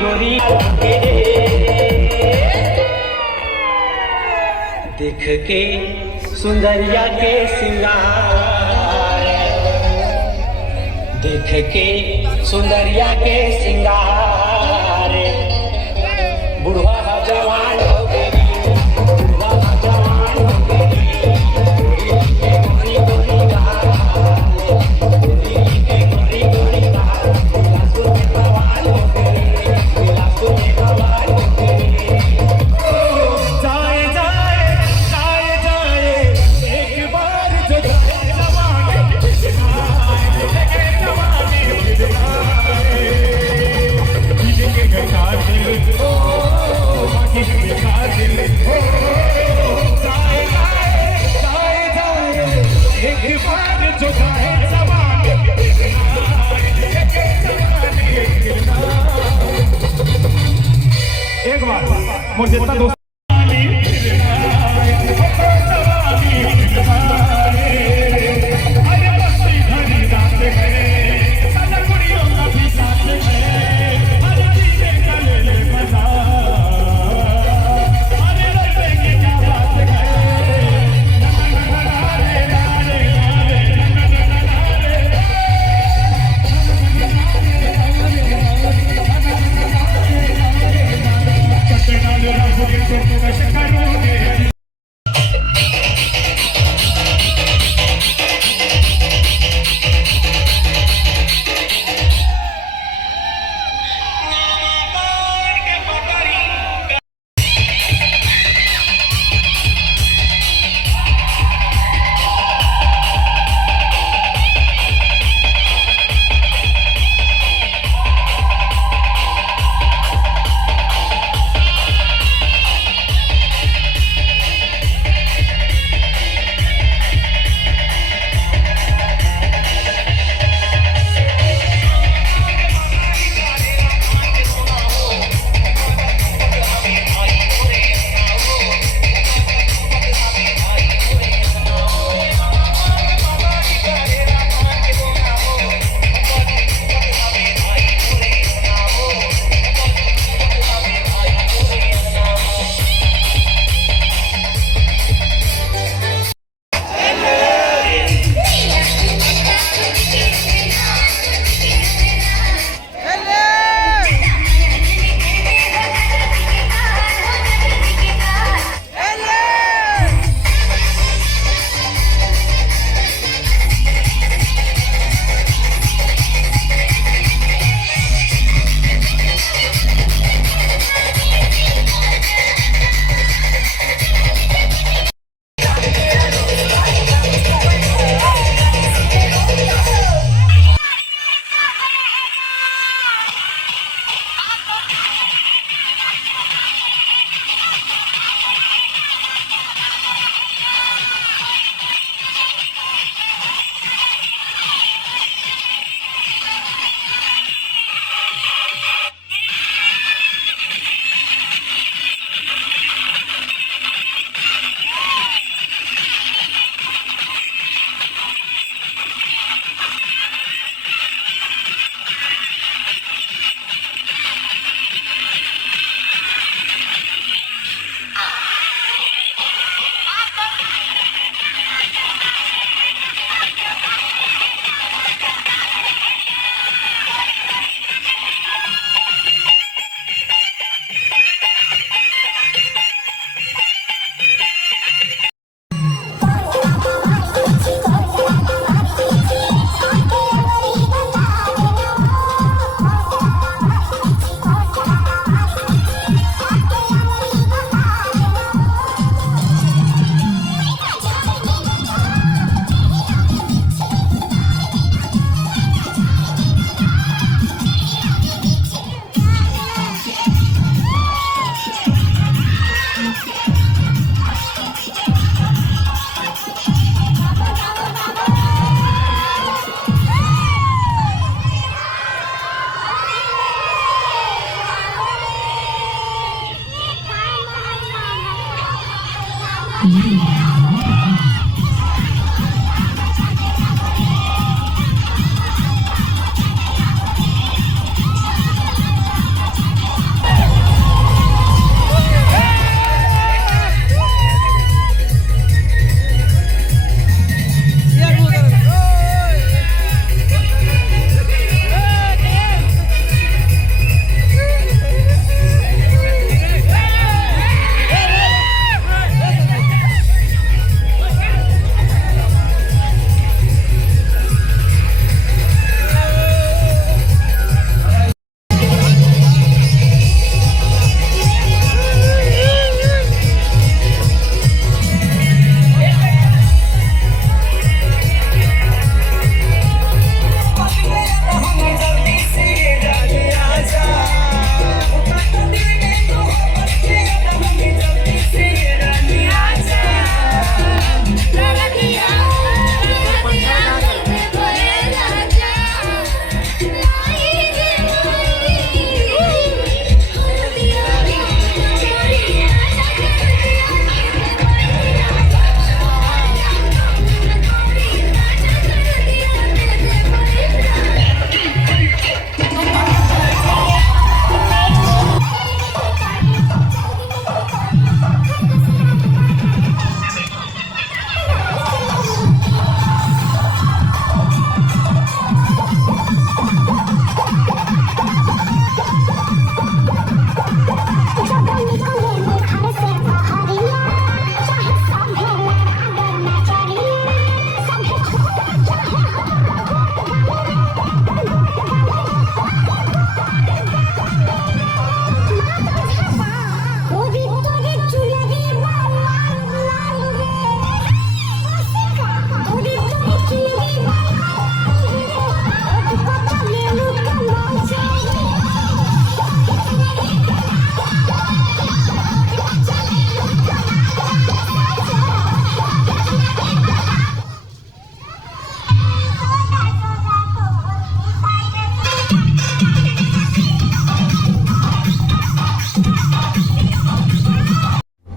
गोरी देख के सुंदरिया के सिंगार, देख के सुंदरिया के सिंगार, बुढ़वा जवान हो गई, बुढ़वा जवान हो गई, गोरी गोरी गाल, गोरी गोरी गोरी गाल, बिलासपुर में जवान हो गई, बिलासपुर में जवान हो गई। जाए जाए जाए जाए एक बार जो जाए जवानी एक बार मुझे दोस्त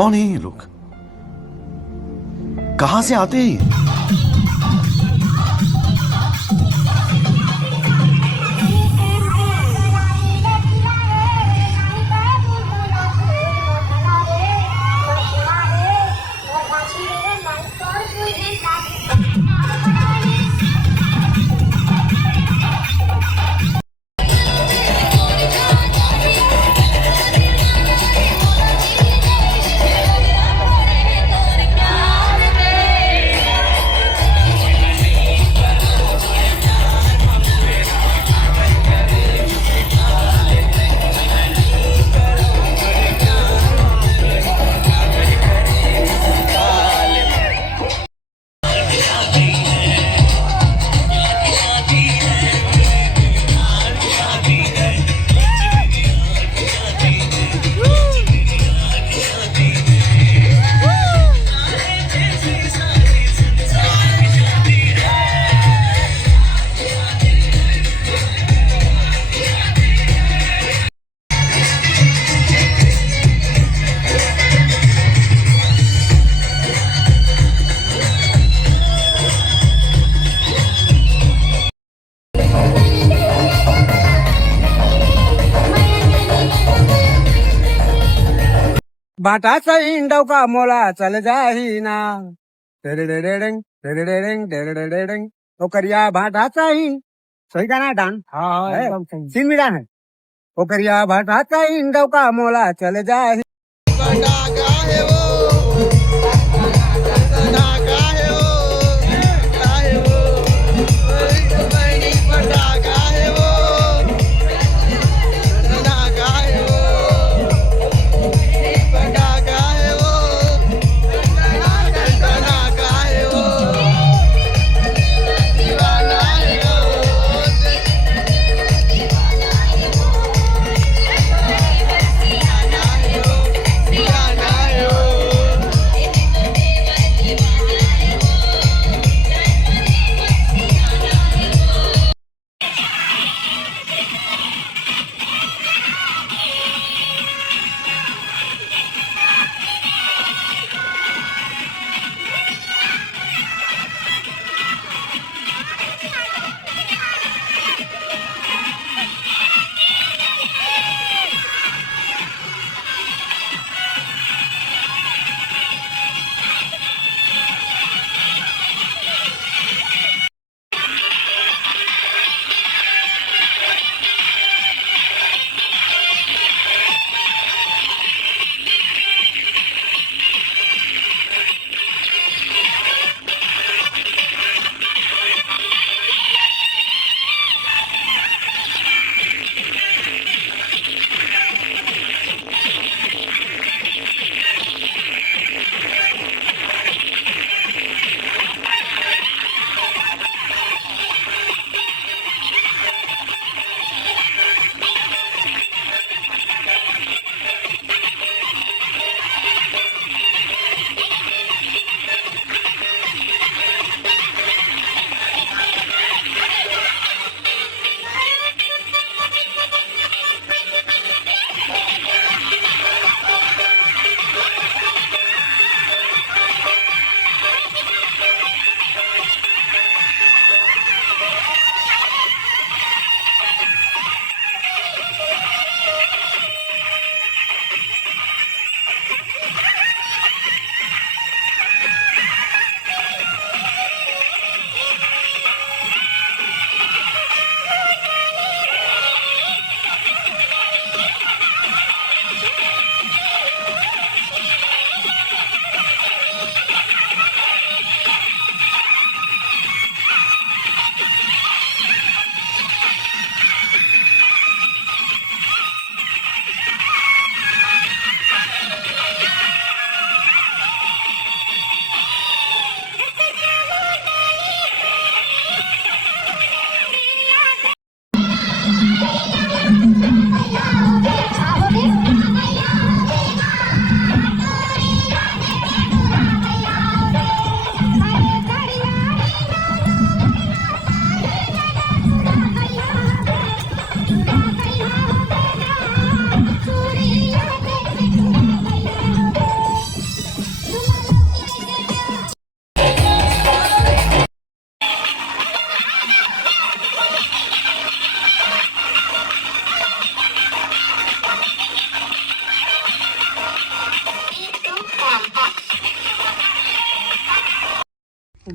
कौन है ये लोग? कहां से आते हैं ये? भाटाचा इंडव का मोला चल जाहीना डेडेडेडेडेंग डेडेडेडेंग डेडेडेडेंग तो करिया भाटाचा ही सही गाना डान हाँ सीन में डान है वो करिया भाटाचा इंडव का मोला चल जाही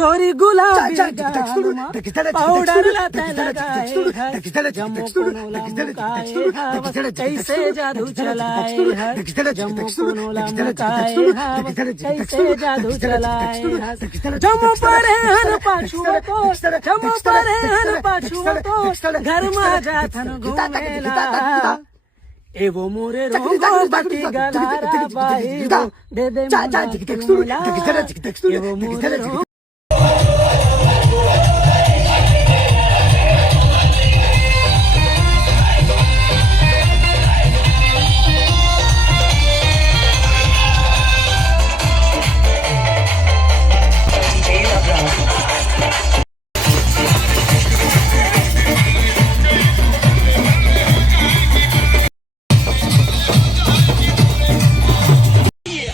गोरी गुलाबी गालमा पाउडरला त्याला गाए है जम्मू कोनोला मुकाए है कैसे जादू चलाए है जम्मू कोनोला मुकाए है कैसे जादू चलाए है जम्मू परे हन पाछुओ तो जम्मू परे हन पाछुओ तो घर में जाथन घूमेला एवो मोरे रोगो बटी गलारा बाई वो दे दे मुला एवो मोरे रोगो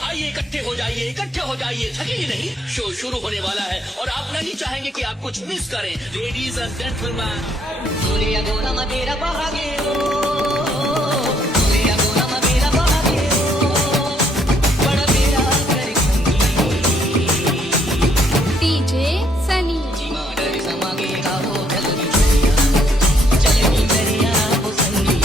इकट्ठे हो जाइए थकेंगे नहीं शो शुरू होने वाला है और आप नहीं चाहेंगे कि आप कुछ मिस करें लेडीज एंड जेंटलमैन सूर्य गोरा मदेरा बहागे हो सूर्य गोरा मदेरा बहागे हो बड़ा मेरा करेंगी डीजे सनी डर समागे हो चलेगी दरिया हो सनी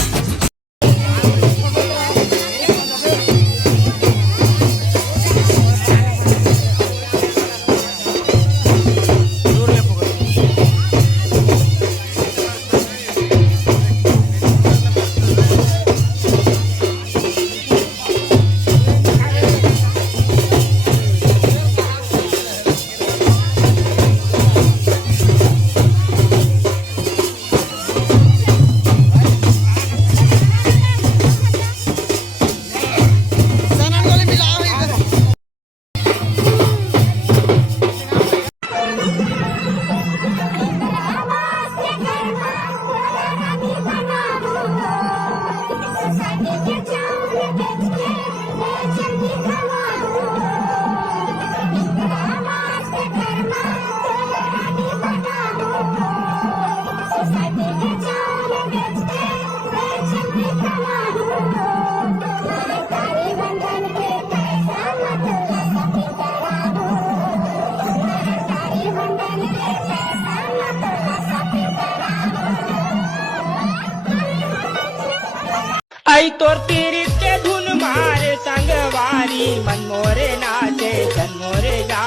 आई तोर तीरी के धुन मारे संगवारी मन मोरे नाचे जन मोरे जा